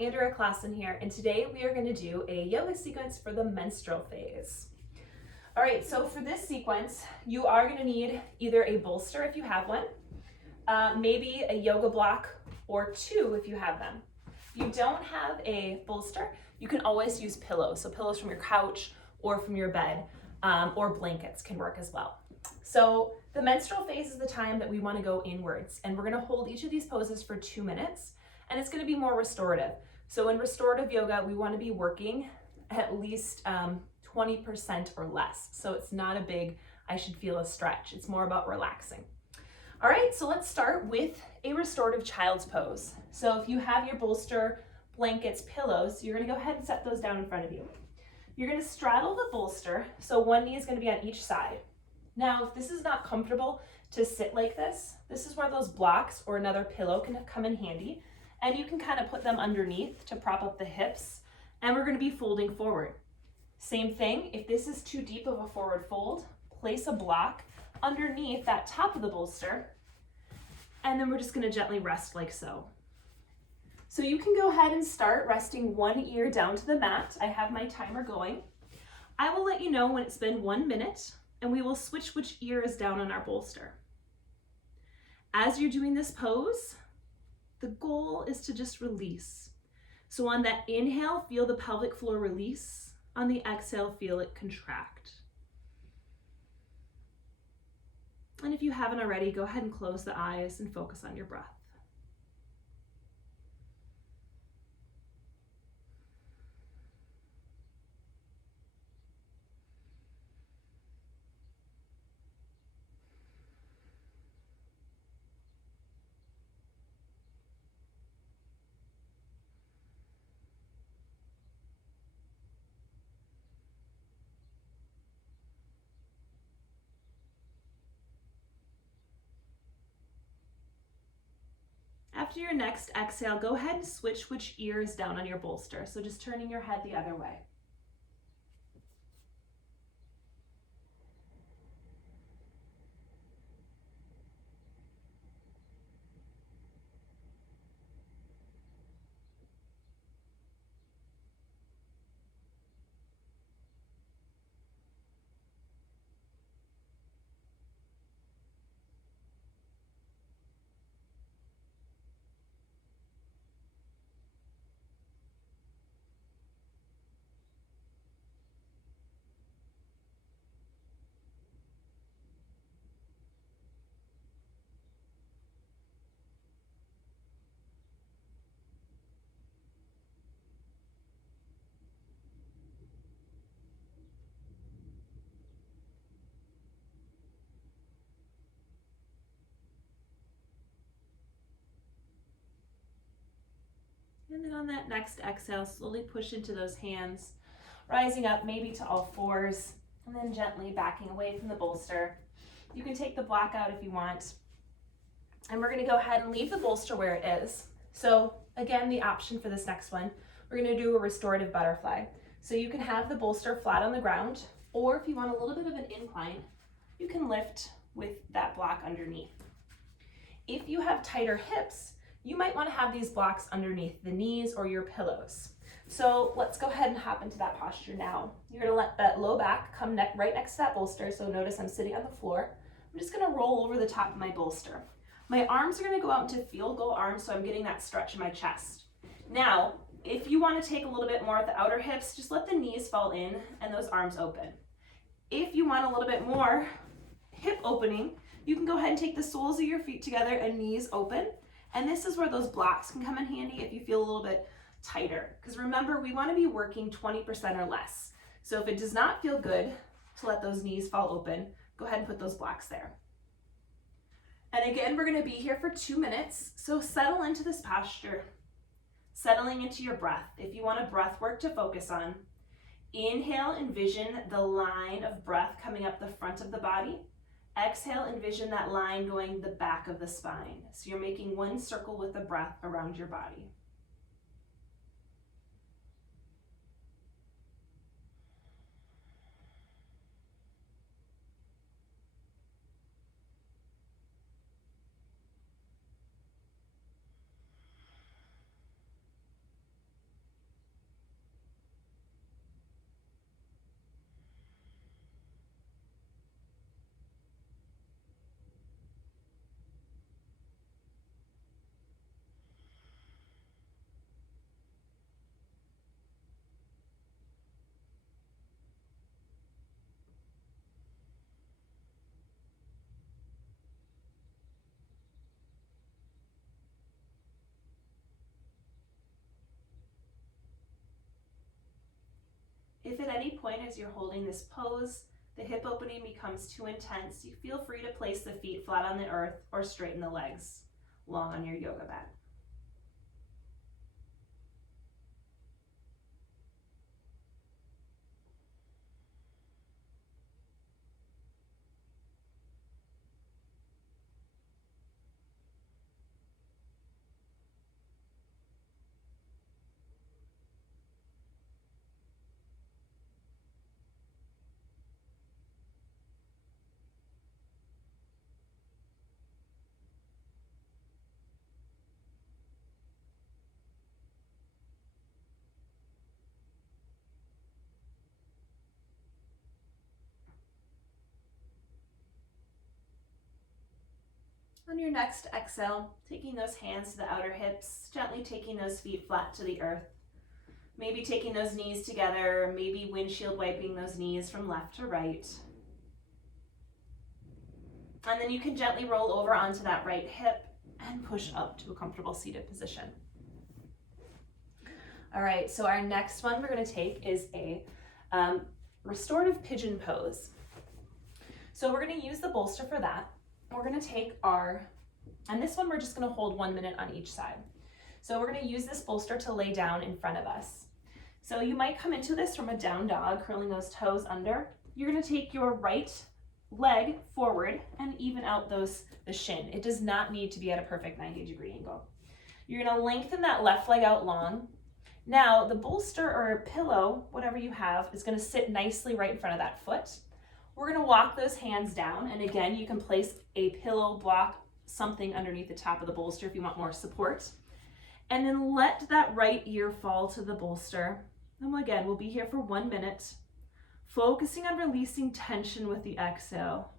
Andrea Klassen here, and today we are going to do a yoga sequence for the menstrual phase. All right, so for this sequence, you are going to need either a bolster if you have one, maybe a yoga block or two if you have them. If you don't have a bolster, you can always use pillows. So pillows from your couch or from your bed, or blankets can work as well. So the menstrual phase is the time that we want to go inwards, and we're going to hold each of these poses for 2 minutes, and it's going to be more restorative. So in restorative yoga, we want to be working at least 20% or less. So it's not a big, I should feel a stretch. It's more about relaxing. All right, so let's start with a restorative child's pose. So if you have your bolster, blankets, pillows, you're going to go ahead and set those down in front of you. You're going to straddle the bolster, so one knee is going to be on each side. Now, if this is not comfortable to sit like this is where those blocks or another pillow can come in handy, and you can kind of put them underneath to prop up the hips, and we're going to be folding forward. Same thing, if this is too deep of a forward fold, place a block underneath that top of the bolster, and then we're just going to gently rest like so. So you can go ahead and start resting one ear down to the mat. I have my timer going. I will let you know when it's been 1 minute, and we will switch which ear is down on our bolster. As you're doing this pose, the goal is to just release. So on that inhale, feel the pelvic floor release. On the exhale, feel it contract. And if you haven't already, go ahead and close the eyes and focus on your breath. After your next exhale, go ahead and switch which ear is down on your bolster. So just turning your head the other way. And then on that next exhale, slowly push into those hands, rising up maybe to all fours, and then gently backing away from the bolster. You can take the block out if you want. And we're gonna go ahead and leave the bolster where it is. So again, the option for this next one, we're gonna do a restorative butterfly. So you can have the bolster flat on the ground, or if you want a little bit of an incline, you can lift with that block underneath. If you have tighter hips, you might want to have these blocks underneath the knees or your pillows. So let's go ahead and hop into that posture now. You're going to let that low back come right next to that bolster. So notice I'm sitting on the floor. I'm just going to roll over the top of my bolster. My arms are going to go out into field goal arms, so I'm getting that stretch in my chest. Now, if you want to take a little bit more at the outer hips, just let the knees fall in and those arms open. If you want a little bit more hip opening, you can go ahead and take the soles of your feet together and knees open. And this is where those blocks can come in handy if you feel a little bit tighter. Because remember, we want to be working 20% or less. So if it does not feel good to let those knees fall open, go ahead and put those blocks there. And again, we're going to be here for 2 minutes. So settle into this posture, settling into your breath. If you want a breath work to focus on, inhale, envision the line of breath coming up the front of the body. Exhale, envision that line going the back of the spine. So you're making one circle with the breath around your body. any point as you're holding this pose, the hip opening becomes too intense, you feel free to place the feet flat on the earth or straighten the legs long on your yoga mat. On your next exhale, taking those hands to the outer hips, gently taking those feet flat to the earth. Maybe taking those knees together, maybe windshield wiping those knees from left to right. And then you can gently roll over onto that right hip and push up to a comfortable seated position. All right, so our next one we're going to take is a restorative pigeon pose. So we're going to use the bolster for that. We're going to take and this one we're just going to hold 1 minute on each side. So we're going to use this bolster to lay down in front of us. So you might come into this from a down dog, curling those toes under. You're going to take your right leg forward and even out the shin. It does not need to be at a perfect 90-degree angle. You're going to lengthen that left leg out long. Now the bolster or pillow, whatever you have, is going to sit nicely right in front of that foot. We're going to walk those hands down, and again, you can place a pillow, block, something underneath the top of the bolster if you want more support. And then let that right ear fall to the bolster. And again, we'll be here for 1 minute, focusing on releasing tension with the exhale.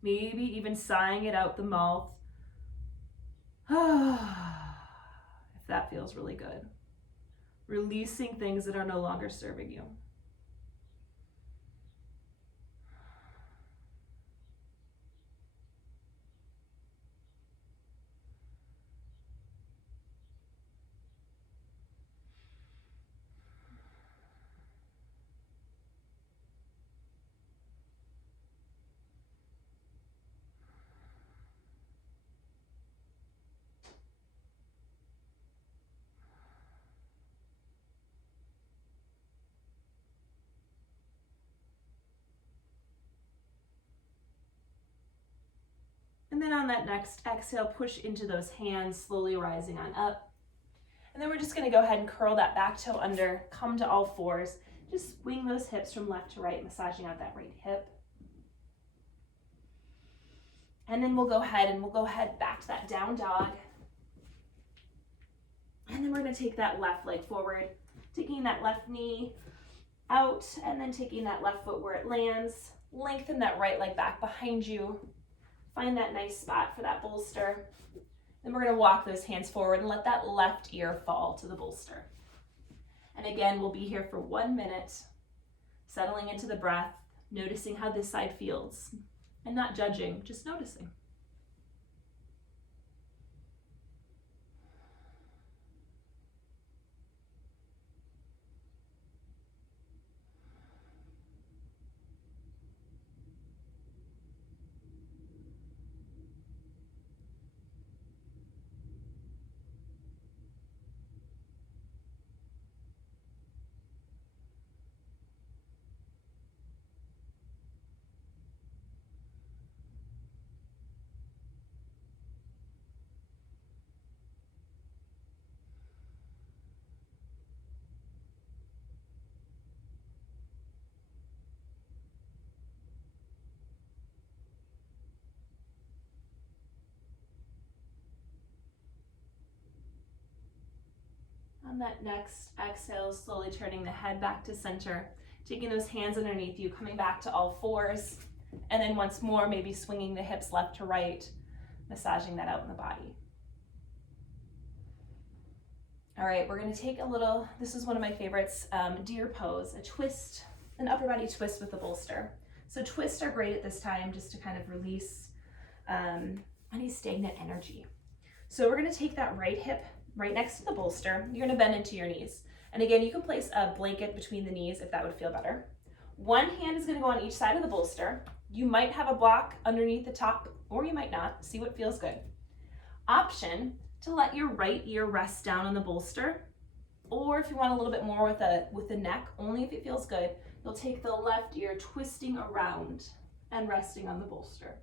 Maybe even sighing it out the mouth. If that feels really good. Releasing things that are no longer serving you. And then on that next exhale, push into those hands, slowly rising on up. And then we're just gonna go ahead and curl that back toe under, come to all fours. Just swing those hips from left to right, massaging out that right hip. And then we'll go ahead back to that down dog. And then we're gonna take that left leg forward, taking that left knee out, and then taking that left foot where it lands. Lengthen that right leg back behind you. Find that nice spot for that bolster. Then we're gonna walk those hands forward and let that left ear fall to the bolster. And again, we'll be here for 1 minute, settling into the breath, noticing how this side feels, and not judging, just noticing. On that next exhale, slowly turning the head back to center, taking those hands underneath you, coming back to all fours, and then once more, maybe swinging the hips left to right, massaging that out in the body. All right, we're gonna take a little, this is one of my favorites, deer pose, a twist, an upper body twist with the bolster. So twists are great at this time just to kind of release any stagnant energy. So we're gonna take that right hip right next to the bolster. You're gonna bend into your knees. And again, you can place a blanket between the knees if that would feel better. One hand is going to go on each side of the bolster. You might have a block underneath the top, or you might not. See what feels good. Option to let your right ear rest down on the bolster, or if you want a little bit more with the neck, only if it feels good, you'll take the left ear twisting around and resting on the bolster.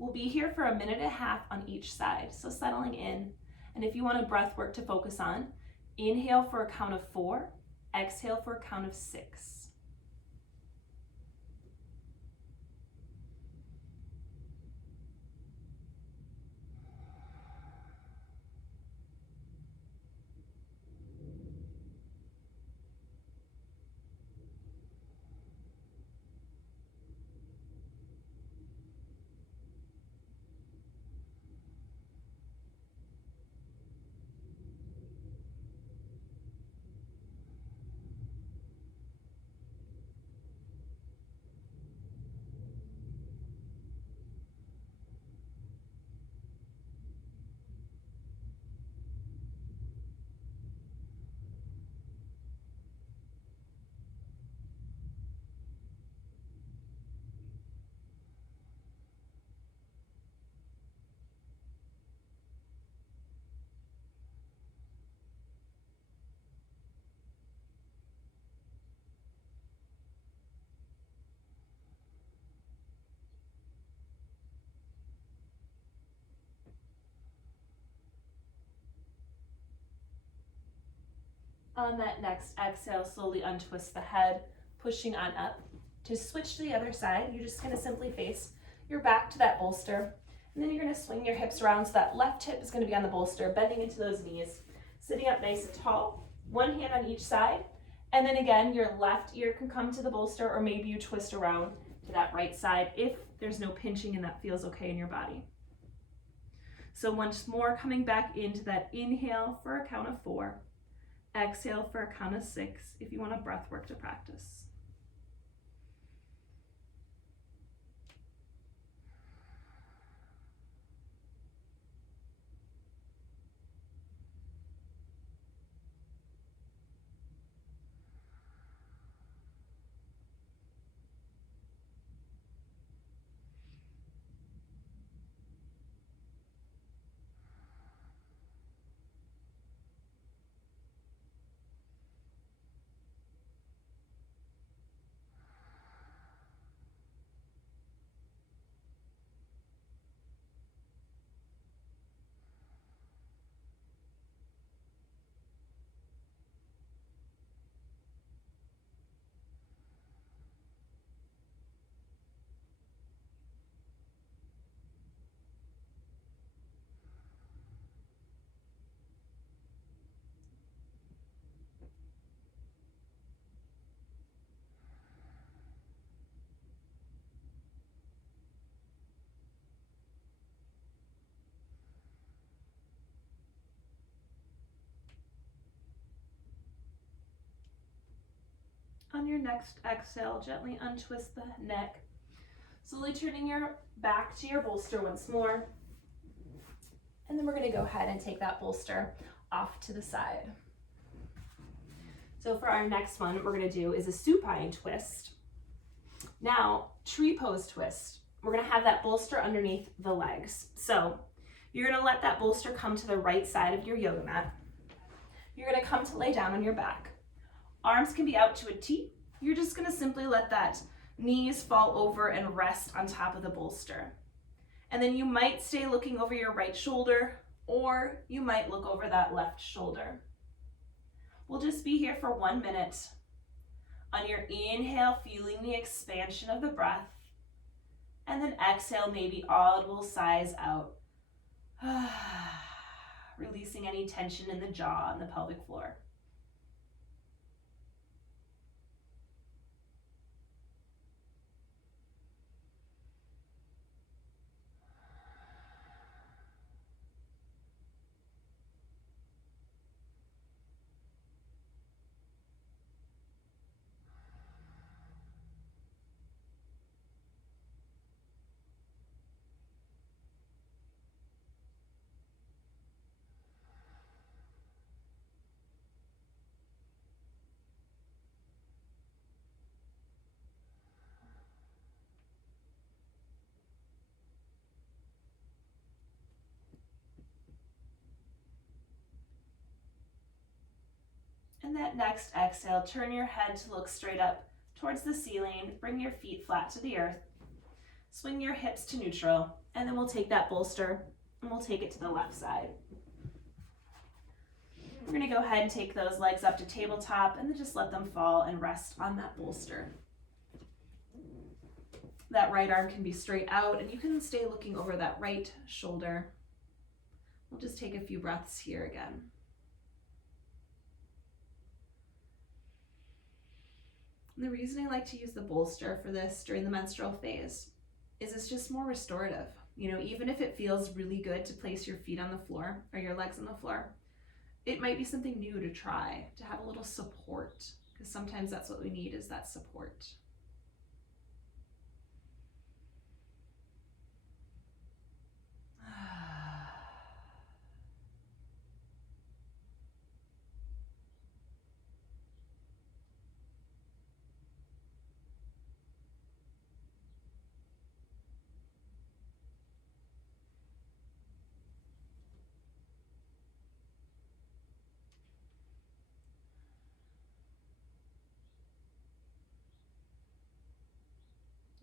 We'll be here for 1.5 minutes on each side, so settling in. And if you want a breath work to focus on, inhale for a count of 4, exhale for a count of 6. On that next exhale, slowly untwist the head, pushing on up. To switch to the other side, you're just going to simply face your back to that bolster, and then you're going to swing your hips around so that left hip is going to be on the bolster, bending into those knees, sitting up nice and tall, one hand on each side, and then again, your left ear can come to the bolster, or maybe you twist around to that right side if there's no pinching and that feels okay in your body. So once more, coming back into that inhale for a count of 4. Exhale for a count of 6 if you want a breath work to practice. On your next exhale, gently untwist the neck, slowly turning your back to your bolster once more. And then we're going to go ahead and take that bolster off to the side. So for our next one, what we're going to do is a supine twist. Now, tree pose twist. We're going to have that bolster underneath the legs. So you're going to let that bolster come to the right side of your yoga mat. You're going to come to lay down on your back. Arms can be out to a T. You're just going to simply let that knees fall over and rest on top of the bolster. And then you might stay looking over your right shoulder, or you might look over that left shoulder. We'll just be here for 1 minute. On your inhale, feeling the expansion of the breath. And then exhale, maybe audible sighs out. Releasing any tension in the jaw and the pelvic floor. And that next exhale, turn your head to look straight up towards the ceiling. Bring your feet flat to the earth. Swing your hips to neutral. And then we'll take that bolster and we'll take it to the left side. We're going to go ahead and take those legs up to tabletop and then just let them fall and rest on that bolster. That right arm can be straight out and you can stay looking over that right shoulder. We'll just take a few breaths here again. And the reason I like to use the bolster for this during the menstrual phase is it's just more restorative. You know, even if it feels really good to place your feet on the floor or your legs on the floor, it might be something new to try, to have a little support, because sometimes that's what we need, is that support.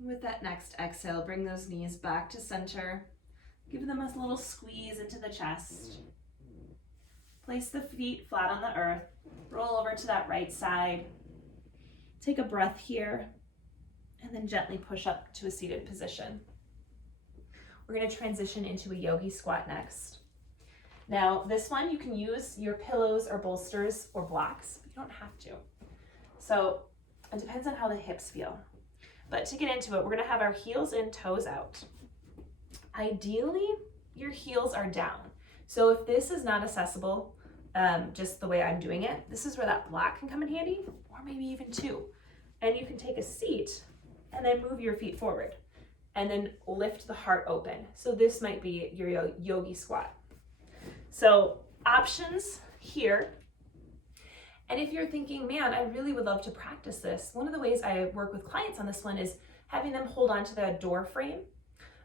With that next exhale, bring those knees back to center. Give them a little squeeze into the chest. Place the feet flat on the earth. Roll over to that right side. Take a breath here, and then gently push up to a seated position. We're going to transition into a yogi squat next. Now, this one you can use your pillows or bolsters or blocks, but you don't have to. So it depends on how the hips feel. But to get into it, we're going to have our heels in, toes out. Ideally, your heels are down. So if this is not accessible, just the way I'm doing it, this is where that block can come in handy, or maybe even two. And you can take a seat and then move your feet forward and then lift the heart open. So this might be your yogi squat. So options here. And if you're thinking, man, I really would love to practice this, one of the ways I work with clients on this one is having them hold onto the door frame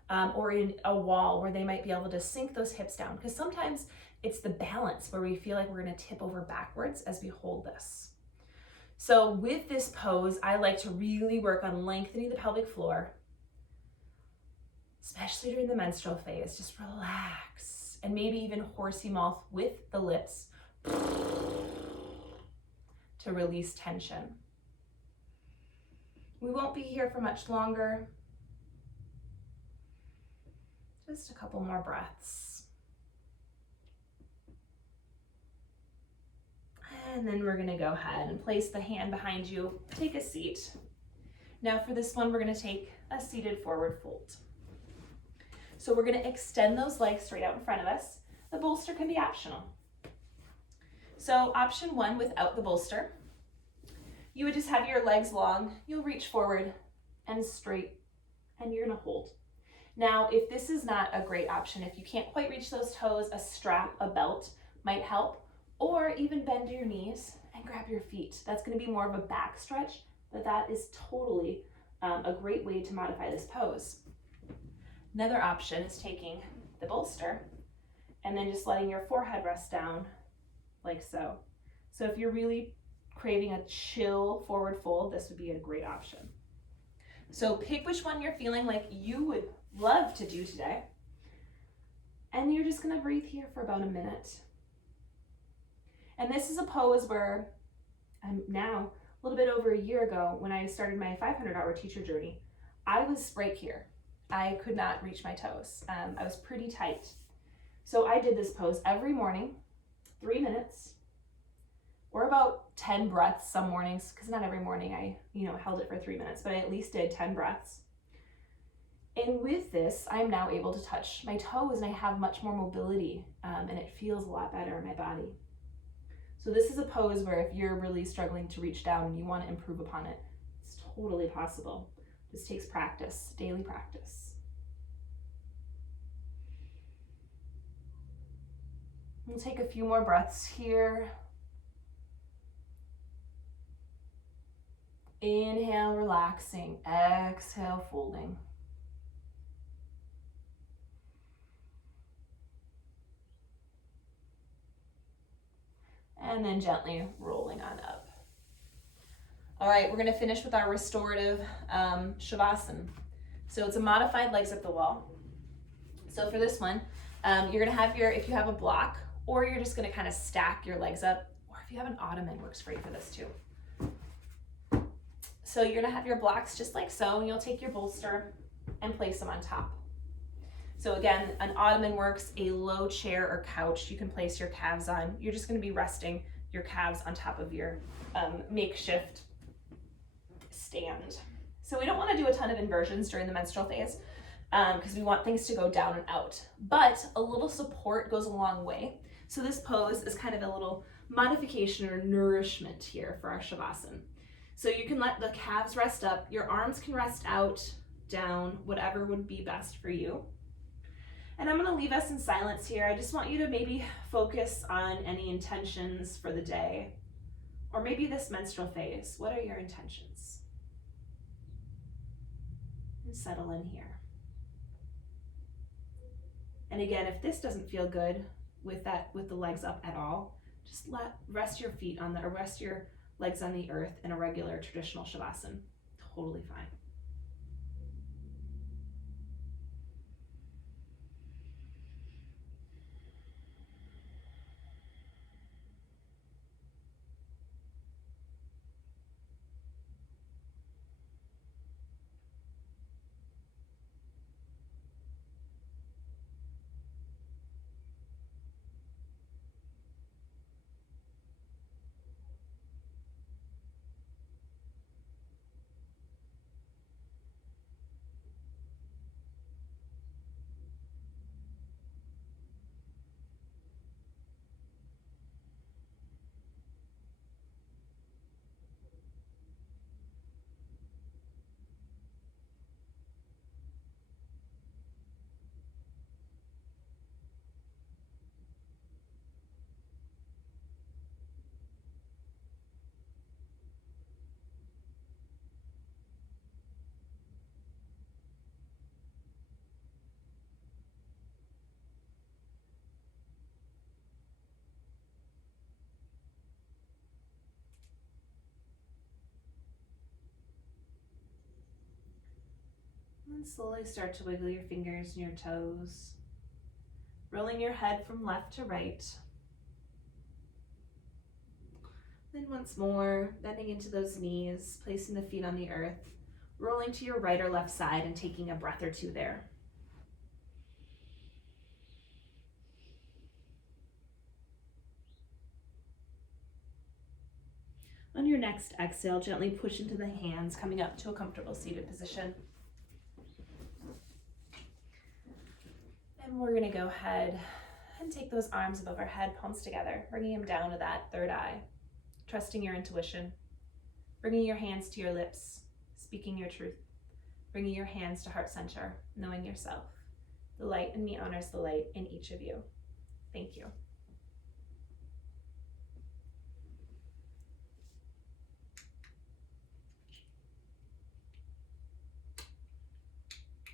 or in a wall where they might be able to sink those hips down. Because sometimes it's the balance where we feel like we're going to tip over backwards as we hold this. So with this pose, I like to really work on lengthening the pelvic floor, especially during the menstrual phase. Just relax and maybe even horsey mouth with the lips to release tension. We won't be here for much longer. Just a couple more breaths. And then we're gonna go ahead and place the hand behind you, take a seat. Now for this one, we're gonna take a seated forward fold. So we're gonna extend those legs straight out in front of us. The bolster can be optional. So option one, without the bolster, you would just have your legs long, you'll reach forward and straight, and you're gonna hold. Now, if this is not a great option, if you can't quite reach those toes, a strap, a belt might help, or even bend your knees and grab your feet. That's gonna be more of a back stretch, but that is totally a great way to modify this pose. Another option is taking the bolster and then just letting your forehead rest down like so. So if you're really craving a chill forward fold, this would be a great option. So pick which one you're feeling like you would love to do today. And you're just gonna breathe here for about a minute. And this is a pose where I'm now, a little bit over a year ago, when I started my 500-hour teacher journey, I was right here. I could not reach my toes. I was pretty tight. So I did this pose every morning, 3 minutes, or about 10 breaths some mornings, because not every morning I held it for 3 minutes, but I at least did 10 breaths. And with this, I'm now able to touch my toes and I have much more mobility and it feels a lot better in my body. So this is a pose where if you're really struggling to reach down and you want to improve upon it, it's totally possible. This takes practice, daily practice. We'll take a few more breaths here. Inhale, relaxing. Exhale, folding. and then gently rolling on up. All right, we're gonna finish with our restorative Shavasana. So it's a modified legs up the wall. So for this one, you're gonna have if you have a block, or you're just gonna kind of stack your legs up, or if you have an ottoman, works great for this too. So you're gonna have your blocks just like so, and you'll take your bolster and place them on top. So again, an ottoman works, a low chair or couch you can place your calves on. You're just gonna be resting your calves on top of your makeshift stand. So we don't wanna do a ton of inversions during the menstrual phase because we want things to go down and out. But a little support goes a long way. So this pose is kind of a little modification or nourishment here for our Shavasana. So you can let the calves rest up, your arms can rest out, down, whatever would be best for you. And I'm gonna leave us in silence here. I just want you to maybe focus on any intentions for the day, or maybe this menstrual phase. What are your intentions? And settle in here. And again, if this doesn't feel good with the legs up at all, just rest your feet on or rest your legs on the earth in a regular traditional Shavasana. Totally fine. And slowly start to wiggle your fingers and your toes, rolling your head from left to right. Then once more, bending into those knees, placing the feet on the earth, rolling to your right or left side and taking a breath or two there. On your next exhale, gently push into the hands, coming up to a comfortable seated position. And we're gonna go ahead and take those arms above our head, palms together, bringing them down to that third eye, trusting your intuition, bringing your hands to your lips, speaking your truth, bringing your hands to heart center, knowing yourself. The light in me honors the light in each of you. Thank you.